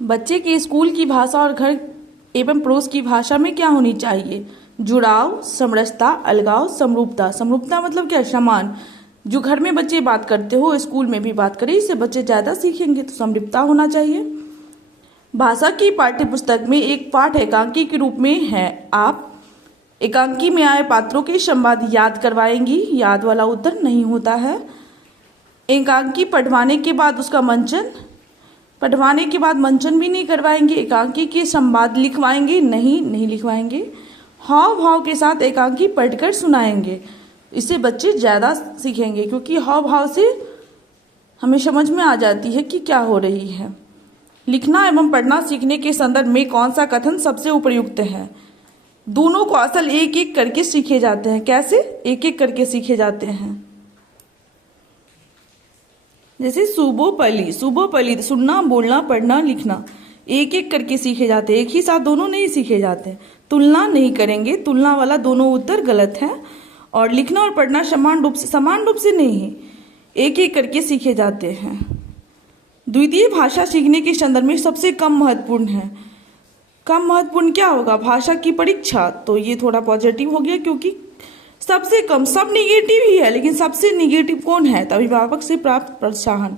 बच्चे के स्कूल की भाषा और घर एवं पड़ोस की भाषा में क्या होनी चाहिए? जुड़ाव, समरसता, अलगाव, समरूपता। समरूपता मतलब क्या? समान। जो घर में बच्चे बात करते हो स्कूल में भी बात करें, इससे बच्चे ज़्यादा सीखेंगे, तो समरूपता होना चाहिए। भाषा की पाठ्य पुस्तक में एक पाठ एकांकी के रूप में है। आप एकांकी में आए पात्रों के संवाद याद करवाएंगी। याद वाला उत्तर नहीं होता है। एकांकी पढ़वाने के बाद उसका मंचन, पढ़वाने के बाद मंचन भी नहीं करवाएंगे। एकांकी के संवाद लिखवाएंगे? नहीं लिखवाएंगे। हाव भाव के साथ एकांकी पढ़कर सुनाएंगे। इससे बच्चे ज़्यादा सीखेंगे, क्योंकि हाव भाव से हमें समझ में आ जाती है कि क्या हो रही है। लिखना एवं पढ़ना सीखने के संदर्भ में कौन सा कथन सबसे उपयुक्त है? दोनों को असल एक एक करके सीखे जाते हैं। कैसे? एक एक करके सीखे जाते हैं। जैसे सुबोपली, सुबोपली सुनना, बोलना, पढ़ना, लिखना एक एक करके सीखे जाते हैं, एक ही साथ दोनों नहीं सीखे जाते। तुलना नहीं करेंगे, तुलना वाला दोनों उत्तर गलत है। और लिखना और पढ़ना समान रूप से नहीं, एक एक करके सीखे जाते हैं। द्वितीय भाषा सीखने के संदर्भ में सबसे कम महत्वपूर्ण है। कम महत्वपूर्ण क्या होगा? भाषा की परीक्षा। तो ये थोड़ा पॉजिटिव हो गया, क्योंकि सबसे कम, सब निगेटिव ही है, लेकिन सबसे निगेटिव कौन है? तो अभिभावक से प्राप्त प्रोत्साहन।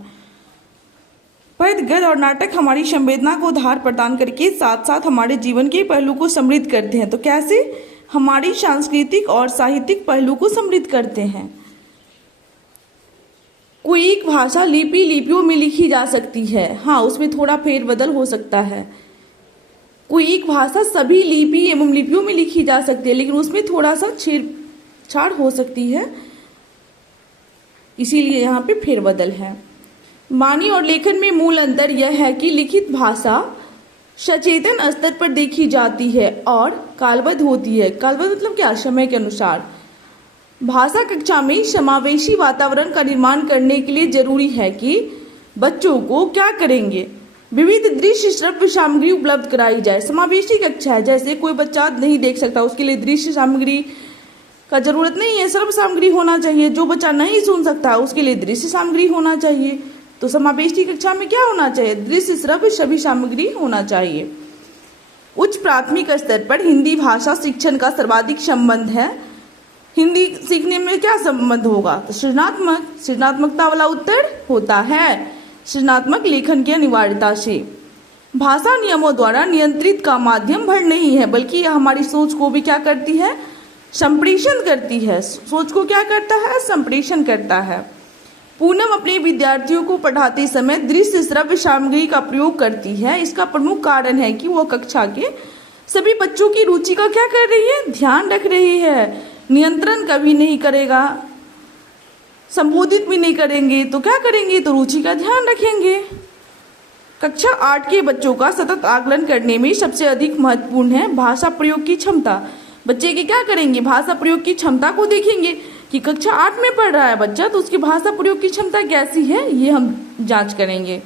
पद्य, गद्य और नाटक हमारी संवेदना को धार प्रदान करके साथ साथ हमारे जीवन के पहलू को समृद्ध करते हैं। तो कैसे? हमारी सांस्कृतिक और साहित्यिक पहलू को समृद्ध करते हैं। कोई एक भाषा लिपियों में लिखी जा सकती है। हाँ, उसमें थोड़ा फेरबदल हो सकता है। कोई एक भाषा सभी लिपि एवं लिपियों में लिखी जा सकती है, लेकिन उसमें थोड़ा सा छेड़छाड़ हो सकती है, इसीलिए यहाँ पे फेरबदल है। वाणी और लेखन में मूल अंतर यह है कि लिखित भाषा सचेतन स्तर पर देखी जाती है और कालबद्ध होती है। कालबद्ध मतलब क्या? समय के अनुसार। भाषा कक्षा में समावेशी वातावरण का निर्माण करने के लिए जरूरी है कि बच्चों को क्या करेंगे? विविध दृश्य श्रव्य सामग्री उपलब्ध कराई जाए। समावेशी कक्षा है, जैसे कोई बच्चा नहीं देख सकता, उसके लिए दृश्य सामग्री का जरूरत नहीं है, श्रव्य सामग्री होना चाहिए। जो बच्चा नहीं सुन सकता उसके लिए दृश्य सामग्री होना चाहिए। तो समावेशी कक्षा में क्या होना चाहिए? दृश्य श्रव्य सभी सामग्री होना चाहिए। उच्च प्राथमिक स्तर पर हिंदी भाषा शिक्षण का सर्वाधिक संबंध है। हिंदी सीखने में क्या संबंध होगा? तो सृजनात्मकता वाला उत्तर होता है। सृजनात्मक लेखन की अनिवार्यता से। भाषा नियमों द्वारा नियंत्रित का माध्यम भर नहीं है, बल्कि यह हमारी सोच को भी क्या करती है? संप्रेषण करती है। सोच को क्या करता है? संप्रेषण करता है। पूनम अपने विद्यार्थियों को पढ़ाते समय दृश्य श्रव्य सामग्री का प्रयोग करती है। इसका प्रमुख कारण है कि वह कक्षा के सभी बच्चों की रुचि का क्या कर रही है? ध्यान रख रही है। नियंत्रण कभी नहीं करेगा, संबोधित भी नहीं करेंगे, तो क्या करेंगे? तो रुचि का ध्यान रखेंगे। कक्षा 8 के बच्चों का सतत आकलन करने में सबसे अधिक महत्वपूर्ण है भाषा प्रयोग की क्षमता। बच्चे की क्या करेंगे? भाषा प्रयोग की क्षमता को देखेंगे कि कक्षा 8 में पढ़ रहा है बच्चा, तो उसकी भाषा प्रयोग की क्षमता कैसी है, ये हम जांच करेंगे।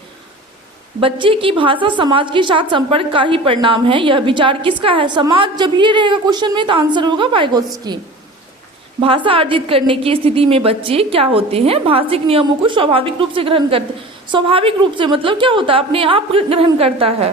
बच्चे की भाषा समाज के साथ संपर्क का ही परिणाम है। यह विचार किसका है? समाज। जब ये रहेगा क्वेश्चन में तो आंसर होगा वाइगोत्स्की। भाषा अर्जित करने की स्थिति में बच्चे क्या होते हैं? भाषिक नियमों को स्वाभाविक रूप से ग्रहण करते। स्वाभाविक रूप से मतलब क्या होता है? अपने आप ग्रहण करता है।